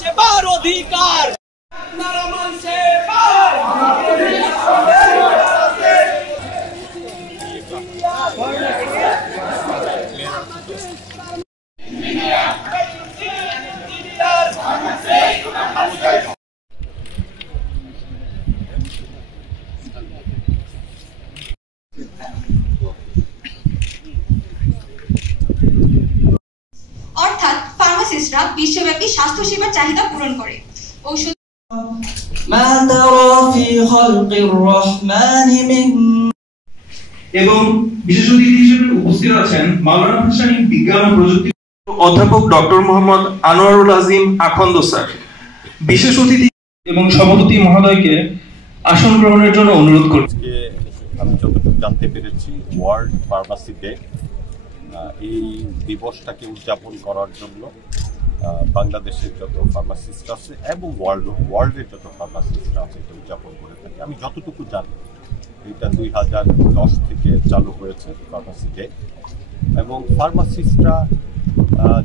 সেবার অধিকার অর্থাৎ ফার্মাসিস্টরা বিশ্বব্যাপী স্বাস্থ্য সেবার চাহিদা পূরণ করে। ঔষধ এবং বিশেষ অতিথি হিসেবে উপস্থিত আছেন মাওলানা ভাসানী বিজ্ঞান ও প্রযুক্তি অধ্যাপক ডক্টর মোহাম্মদ আনোয়ারুল আজিম আখন্দ স্যার। বিশেষ অতিথি এবং সভাপতি মহোদয়কে আসন গ্রহণের জন্য অনুরোধ করছি। আমি যতটুকু জানতে পেরেছি ওয়ার্ল্ড ফার্মাসি ডে, এই দিবসটাকে উদযাপন করার জন্য বাংলাদেশের যত ফার্মাসিস্ট আছে এবং ওয়ার্ল্ডের যত ফার্মাসিস্ট আছে এটা উদযাপন করে থাকে। আমি যতটুকু জানি এটা 2010 থেকে চালু হয়েছে ফার্মাসি ডে, এবং ফার্মাসিস্টরা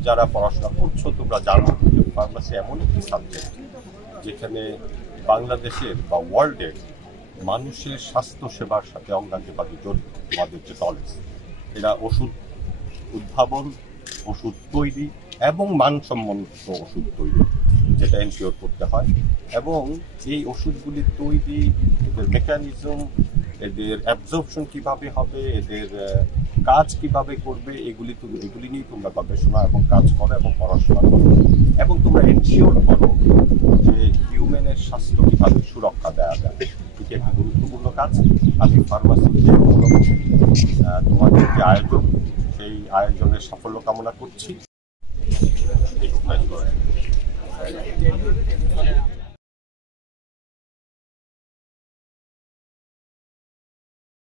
যারা পড়াশোনা করছো তোমরা জানো যে ফার্মাসি এমন একটি সাবজেক্ট যেখানে বাংলাদেশের বা ওয়ার্ল্ডের মানুষের স্বাস্থ্য সেবার সাথে অঙ্গাঙ্গিভাবে জড়িত। আমাদের যে নলেজ, এরা ওষুধ উদ্ভাবন, ওষুধ তৈরি এবং মানসম্মত ওষুধ তৈরি, যেটা এনশিওর করতে হয়, এবং এই ওষুধগুলি তৈরি, এদের মেকানিজম, এদের অ্যাবজর্পশন কিভাবে হবে, এদের কাজ কিভাবে করবে, এগুলি নিয়ে তোমরা গবেষণা এবং কাজ করো এবং পড়াশোনা করো, এবং তোমরা এনশিওর করো যে হিউম্যানের স্বাস্থ্য কিভাবে সুরক্ষা দেওয়া যায়। এটি একটি গুরুত্বপূর্ণ কাজ। আমি ফার্মাসিতে তোমাদের যে আয়োজন, সেই আয়োজনের সাফল্য কামনা করছি।